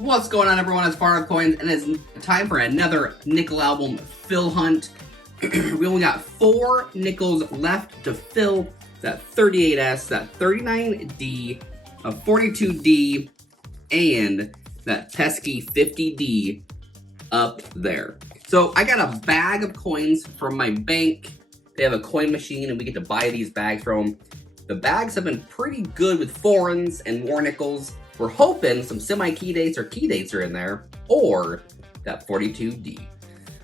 What's going on, everyone? It's Farm Coins, and it's time for another nickel album fill hunt. We only got 4 nickels left to fill. That 38S, that 39D, a 42D, and that pesky 50D up there. So I got a bag of coins from my bank. They have a coin machine, and we get to buy these bags from them. The bags have been pretty good with foreigns and war nickels. We're hoping some semi-key dates or key dates are in there, or that 42D.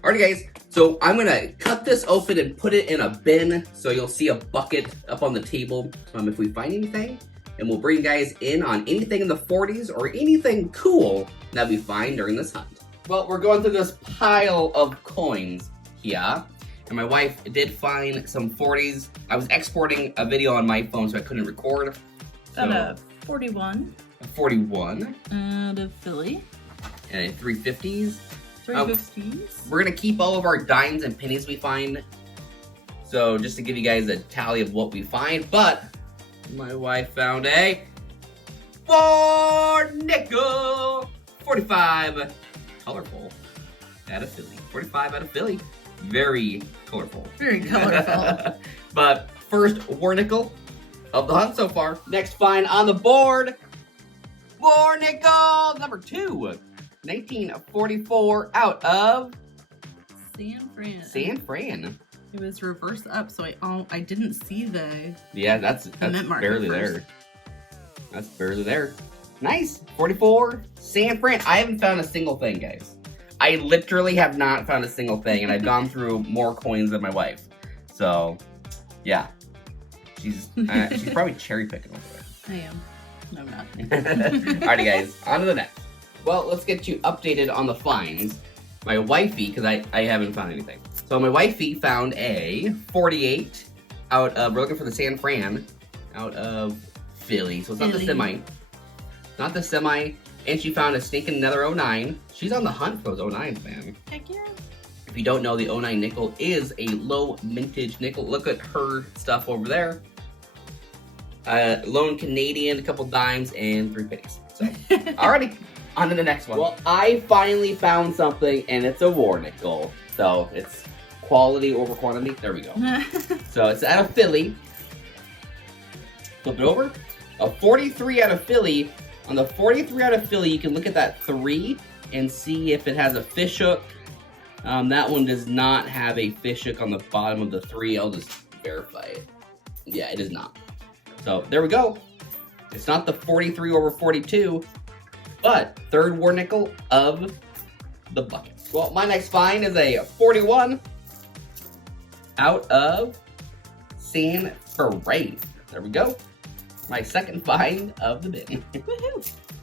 Alrighty guys, so I'm gonna cut this open and put it in a bin, so you'll see a bucket up on the table if we find anything, and we'll bring you guys in on anything in the 40s or anything cool that we find during this hunt. Well, we're going through this pile of coins here, and my wife did find some 40s. I was exporting a video on my phone, so I couldn't record. Got a 41. A 41. And a Philly. And a 350s. 350s. We're gonna keep all of our dimes and pennies we find. So just to give you guys a tally of what we find, but my wife found a 4 nickel 45 colorful out of Philly. 45 out of Philly. Very colorful. Very colorful. But first war nickel of the hunt so far. Next find on the board. War nickel number 2. 1944 out of San Fran. San Fran. It was reversed up, so I didn't see the that's mint mark barely there. That's barely there. Nice. 44 San Fran. I haven't found a single thing, guys. I literally have not found a single thing, and I've gone through more coins than my wife. So, yeah. She's probably cherry picking over there. I am. No, I'm not. Alrighty guys, on to the next. Well, let's get you updated on the finds. My wifey, because I haven't found anything. So my wifey found a 48 out of, we're looking for the San Fran, out of Philly. So it's not the semi. Not the semi. And she found a stinking another 09. She's on the hunt for those 09s, man. Heck yeah. If you don't know, the 09 nickel is a low mintage nickel. Look at her stuff over there. Lone Canadian, a couple dimes, and 3 pennies. So, alrighty, on to the next one. Well, I finally found something, and it's a war nickel. So, it's quality over quantity. There we go. So, it's out of Philly. Flip it over. A 43 out of Philly. On the 43 out of Philly, you can look at that 3 and see if it has a fish hook. That one does not have a fish hook on the bottom of the 3. I'll just verify it. Yeah, it is not. So there we go. It's not the 43 over 42, but third war nickel of the bucket. Well, my next find is a 41 out of San Fran. There we go. My second find of the bin.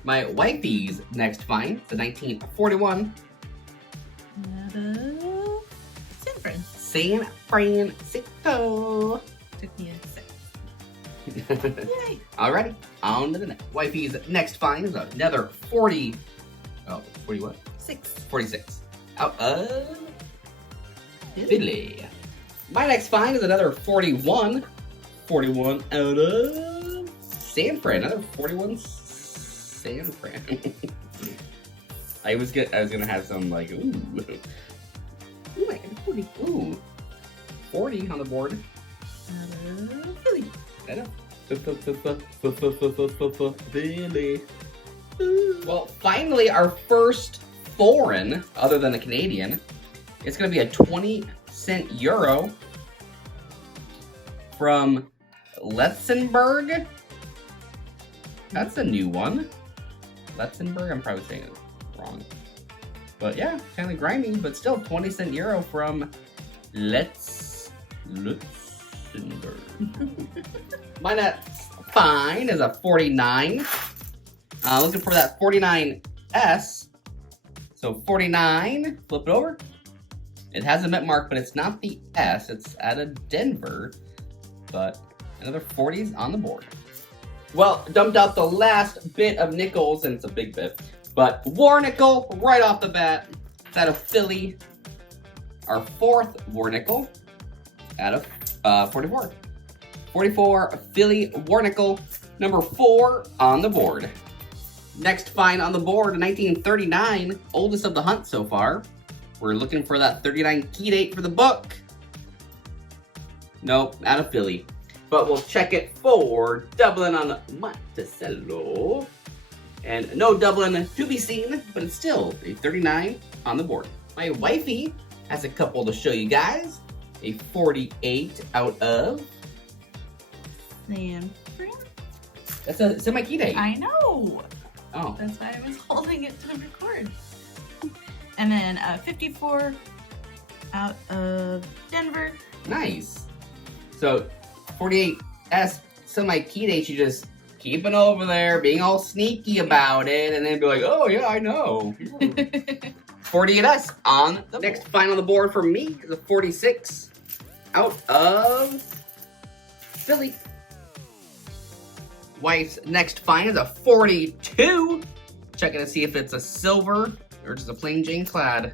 My wifey's next find, the 1941. Out of San Fran. San Francisco. Took me a sec. Yay. Alrighty, on to the next. Wifey's next find is another 40. Oh, 40 what? 46. Out of Philly. My next find is another 41. 41 out of San Fran. Another 41 San Fran. I was gonna have some like ooh. Ooh, I got 40. Ooh. 40 on the board. Out of Philly. I know. Billy. Well, finally, our first foreign, other than the Canadian, it's going to be a 20-cent euro from Luxembourg. That's a new one. Luxembourg, I'm probably saying it wrong. But yeah, kind of grimy, but still 20-cent euro from Luxembourg. My next find is a 49. Looking for that 49S. So 49, flip it over. It has a mint mark, but it's not the S. It's out of Denver. But another 40s on the board. Well, dumped out the last bit of nickels, and it's a big bit. But war nickel right off the bat. It's out of Philly. Our 4th war nickel out of 44. 44 Philly war nickel, number 4 on the board. Next find on the board, 1939, oldest of the hunt so far. We're looking for that 39 key date for the book. Nope, not a Philly. But we'll check it for Dublin on Monticello. And no Dublin to be seen, but it's still a 39 on the board. My wifey has a couple to show you guys. A 48 out of... San That's a semi-key date. I know. Oh. That's why I was holding it to record. And then 54 out of Denver. Nice. So 48S semi-key date, you just keeping over there, being all sneaky about it, and then be like, oh yeah, I know. 48S on the next find on the board for me is a 46 out of Philly. Wife's next find is a 42. Checking to see if it's a silver or just a plain Jane clad.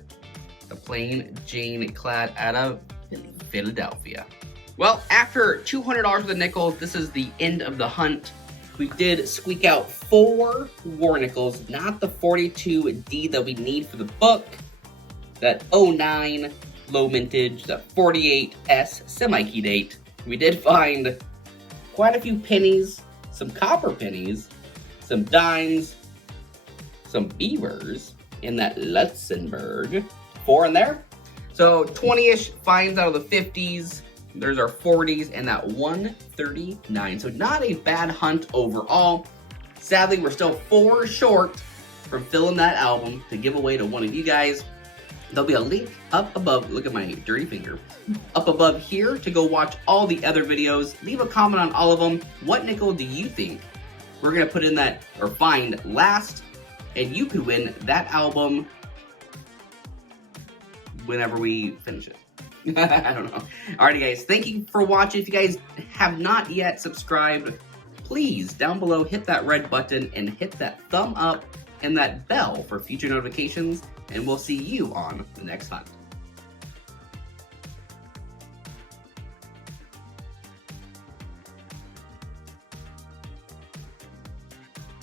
The plain Jane clad out of Philadelphia. Well, after $200 worth of nickels, this is the end of the hunt. We did squeak out 4 war nickels, not the 42D that we need for the book. That 09 low mintage, that 48S semi-key date. We did find quite a few pennies, some copper pennies, some dimes, some beavers in that Luxembourg. 4 in there. So 20-ish finds out of the 50s. There's our 40s and that 139. So not a bad hunt overall. Sadly, we're still 4 short from filling that album to give away to one of you guys. There'll be a link up above. Look at my dirty finger. Up above here to go watch all the other videos. Leave a comment on all of them. What nickel do you think we're going to put in that or find last? And you could win that album whenever we finish it. I don't know. Alrighty guys, thank you for watching. If you guys have not yet subscribed, please down below hit that red button and hit that thumb up and that bell for future notifications, and we'll see you on the next hunt.